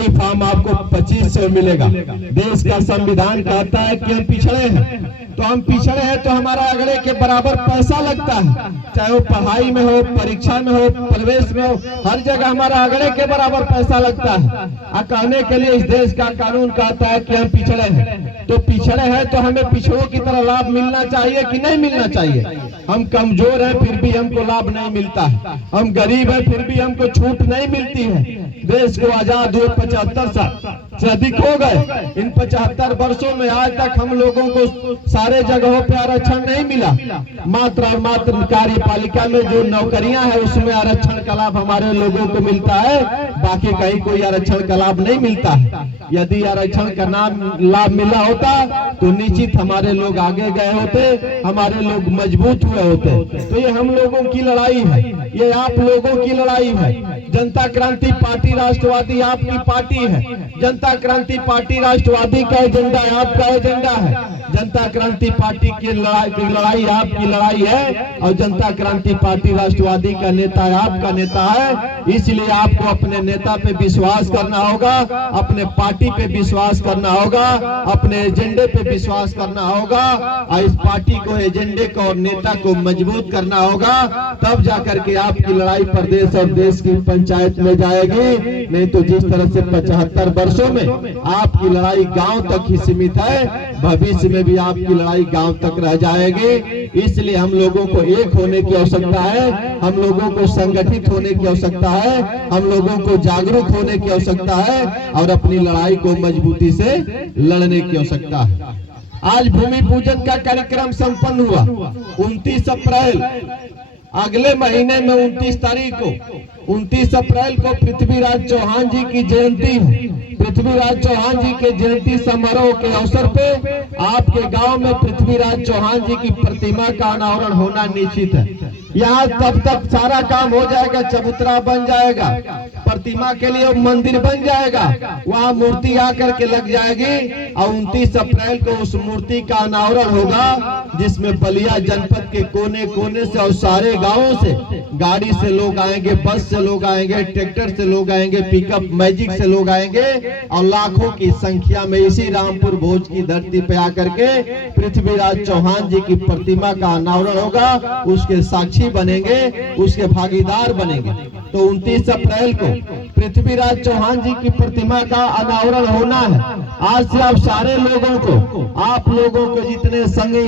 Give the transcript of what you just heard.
सरकारी फॉर्म आपको 2500 मिलेगा। देश का संविधान कहता है कि हम पिछड़े हैं, तो हम पिछड़े हैं तो हमारा अगड़े के बराबर पैसा लगता है, चाहे वो पढ़ाई में हो, परीक्षा में हो, प्रवेश में हो, हर जगह हमारा अगड़े के बराबर पैसा लगता है। कहने के लिए इस देश का कानून कहता है कि हम पिछड़े हैं, तो पिछड़े हैं तो हमें पिछड़ों की तरह लाभ मिलना चाहिए कि नहीं मिलना चाहिए। हम कमजोर हैं फिर भी हमको लाभ नहीं मिलता है, हम गरीब हैं फिर भी हमको छूट नहीं मिलती है। देश को आजाद हुए 75 साल से अधिक हो गए। इन 75 वर्षों में आज तक हम लोगों को सारे जगहों पे आरक्षण नहीं मिला। मात्र और मात्र कार्यपालिका में जो नौकरियां हैं उसमें आरक्षण का लाभ हमारे लोगों को मिलता है, बाकी कहीं कोई आरक्षण का लाभ नहीं मिलता है। यदि आरक्षण का लाभ मिला होता तो निश्चित हमारे लोग आगे गए होते, हमारे लोग मजबूत हुए होते। तो ये हम लोगों की लड़ाई है, ये आप लोगों की लड़ाई है। जनता क्रांति पार्टी राष्ट्रवादी आपकी पार्टी है, जनता क्रांति पार्टी राष्ट्रवादी का एजेंडा आपका एजेंडा है। जनता क्रांति पार्टी की लड़ाई आपकी लड़ाई है और जनता क्रांति पार्टी राष्ट्रवादी का नेता आपका नेता है। इसलिए आपको अपने नेता पे विश्वास करना होगा, अपने पार्टी पे विश्वास करना होगा, अपने एजेंडे पे विश्वास करना होगा और इस पार्टी को, एजेंडे को और नेता को मजबूत करना होगा। तब जाकर के आपकी लड़ाई प्रदेश और देश की पंचायत में जाएगी। नहीं तो जिस तरह से 75 वर्षों में आपकी लड़ाई गांव तक ही सीमित है, भविष्य में भी आपकी लड़ाई गांव तक रह जाएगी। इसलिए हम लोगों को एक होने की आवश्यकता है, हम लोगों को संगठित होने की आवश्यकता है, हम लोगों को जागरूक होने की आवश्यकता है और अपनी लड़ाई को मजबूती से लड़ने की आवश्यकता है। आज भूमि पूजन का कार्यक्रम संपन्न हुआ 29 अप्रैल, अगले महीने में 29 अप्रैल को पृथ्वीराज चौहान जी की जयंती है। पृथ्वीराज चौहान जी के जयंती समारोह के अवसर पे आपके गांव में पृथ्वीराज चौहान जी की प्रतिमा का अनावरण होना निश्चित है। यहाँ तब तक सारा काम हो जाएगा, चबूतरा बन जाएगा, प्रतिमा के लिए मंदिर बन जाएगा, वहाँ मूर्ति आकर के लग जाएगी और 29 अप्रैल को उस मूर्ति का अनावरण होगा, जिसमें बलिया जनपद के कोने कोने से और सारे गांवों से गाड़ी से लोग आएंगे, बस से लोग आएंगे, ट्रैक्टर से लोग आएंगे, पिकअप मैजिक से लोग आएंगे और लाखों की संख्या में इसी रामपुर भोज की धरती पे आकर के पृथ्वीराज चौहान जी की प्रतिमा का अनावरण होगा। उसके साक्षी बनेंगे, उसके भागीदार बनेंगे। तो 29 अप्रैल को पृथ्वीराज चौहान जी की प्रतिमा का अनावरण होना है। आज से आप सारे लोगों को, आप लोगों के जितने संगी